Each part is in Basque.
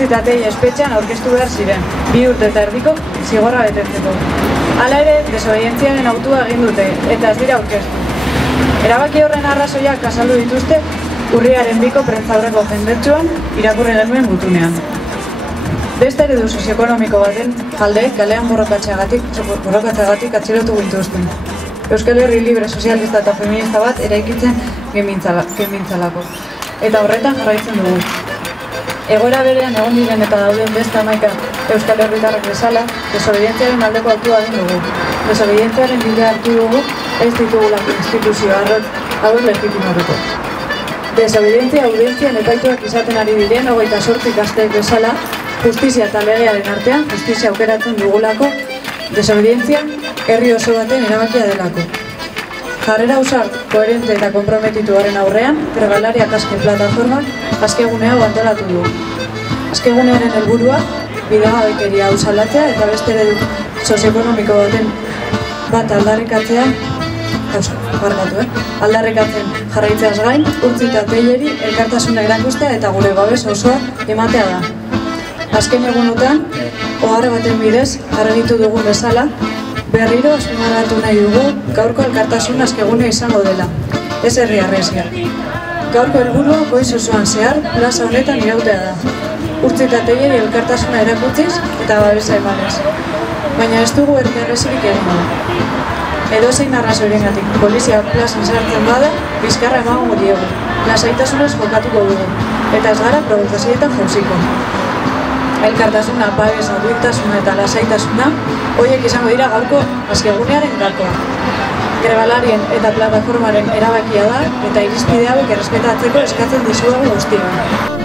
utzitatei espetxean aurkeztu behar ziren, 2 urte eta erdiko zigorra betetzeko. Hala ere, desobedientziaren autua egin dute, eta ez dira aurkeztu. Erabaki horren arrazoiak azaldu dituzte, urriaren 2ko prentzaurreko jendetsuan irakurri genuen gutunean. Beste eredu sozioekonomiko baten aldeek kalean borrokatzeagatik atxilotu gintuzten. Euskal Herri libre sozialista eta feminista bat eraikitzen gemintzalako. Eta horretan jarraitzen dugu. Egoera berean egon diren eta dauden beste 11 Euskal Herritarrek bezala, desobedientziaren aldeko autua egin dugu. Desobedientziaren bidea hartu dugu, ez ditugulako instituzio hauek legitimatuko. Desobedientzia audentzian epaituak izaten ari diren 28 gazteek bezala, justizia eta legearen artean, justizia aukeratzen dugulako, desobedientzia herri oso baten erabakia delako. Jarrera ausart, koherente eta konprometituaren aurrean, Grebalaria Aske plataformak Askegune hau antolatu du. Askegunearen helburua, bidegabekeria hau salatzea eta beste eredu sozioekonomiko bat aldarrikatzea, aldarrikatzen jarraitzeaz gain, utzi eta teileri elkartasuna erakustea eta gure babes osoa ematea da. Azken egunotan, ohar baten bidez, argitu dugun bezala, berriro azpimarratu nahi dugu gaurko elkartasun Askegune izango dela, ez herri arresia. Gaurko helburua goiz osoan zehar, plaza honetan irautea da. Urtzi eta teileri elkartasuna erakutziz eta babesa emanez. Baina ez dugu herri arresirik egingo. Edozein arrazoirengatik polizia plazan sartzen bada, bizkarra emango diegu. Lasaitasunez jokatuko dugu, eta ez gara provokazioetan jauziko. Elkartasuna, babesa, duintasuna eta lasaitasuna, horiek izango dira gaurko Askegunearen gakoa. Grebalarien eta plataformaren erabakia da, eta irizpide hauek errespetatzeko eskatzen dizuegu guztiak.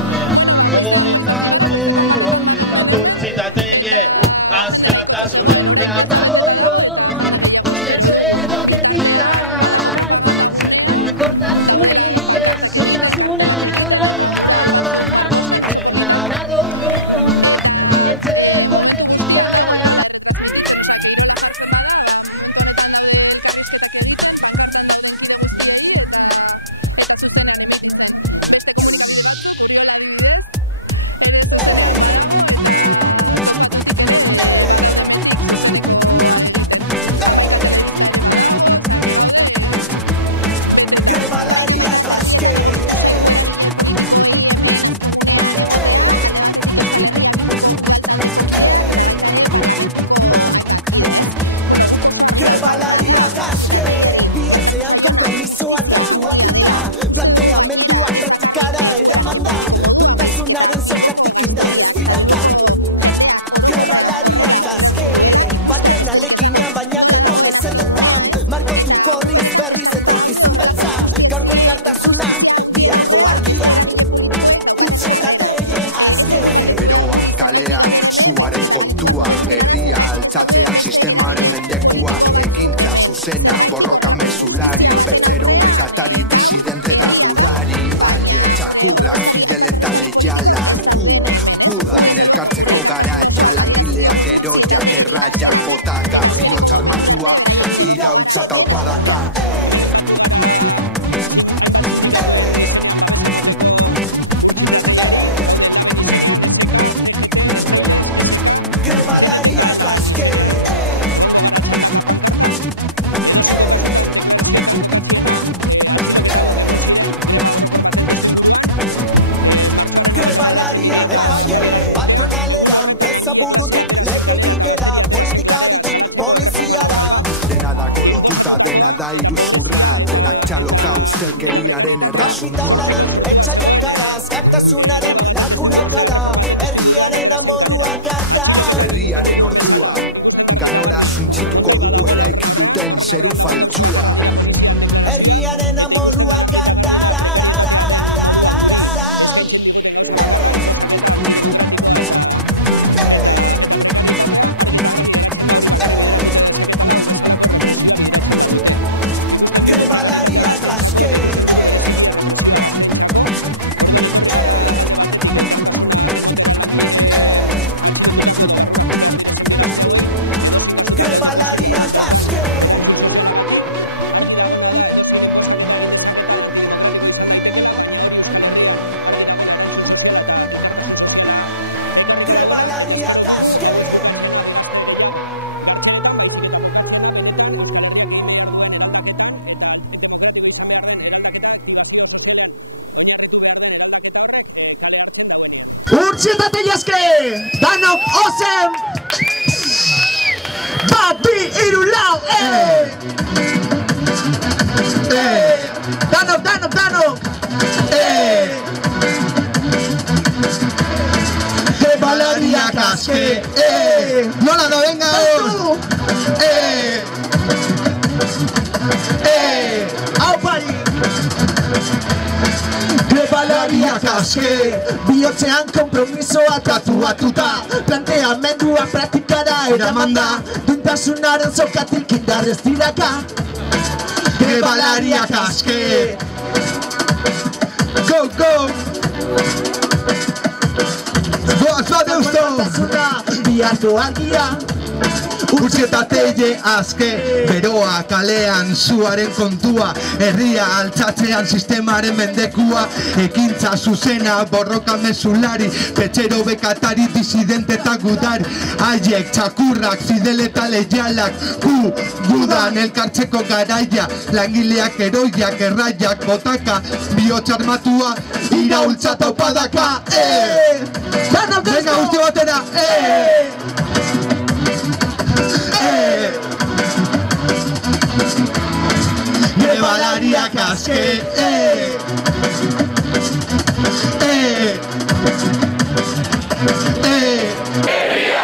Altxatzean sistemaren mendekua, ekintza zuzena, borroka mesulari, betero bekatari, disidente da gudari, aile txakurrak, fidel eta leialak, gudan elkartzeko garaia, langileak eroiak, erraiak, botaka, bihotz armatua, irautza taupadaka. Dena da iruzurra, denak txaloka ustelkeriaren errazunua. Kapitalaren etxaiak gara, azkartasunaren lagunak gara, herriaren amorrua gara. Herriaren ordua, ganora suntzituko dugu eraiki duten zeru faltsua. Herriaren amorrua gara. Grebalariak aske. Urtsietatea jaske, danok ozen! Bat, bi, hiru, lau, Danok! Grebalariak aske, Nola da, venga, Hau pari! Grebalariak aske, bihotzean kompromisoa tatuatuta, planteamendua praktikara eramanda, duintasunaren zokatik indarrez tiraka. Grebalariak aske, go! Goa deusto! Biharko argia, Urtsietatea aske, beroa kalean zuaren kontua, herria altzatzean sistemaren mendekua, ekintza zuzena borroka mesulari, petxero bekatari disidente eta gudari, haiek txakurrak fidel eta leialak, gudan elkartzeko garaia, langileak eroiak erraiak botaka, bihotz armatua, iraultza taupadaka, Venga, guzti batera, Grebalariak aske, Herria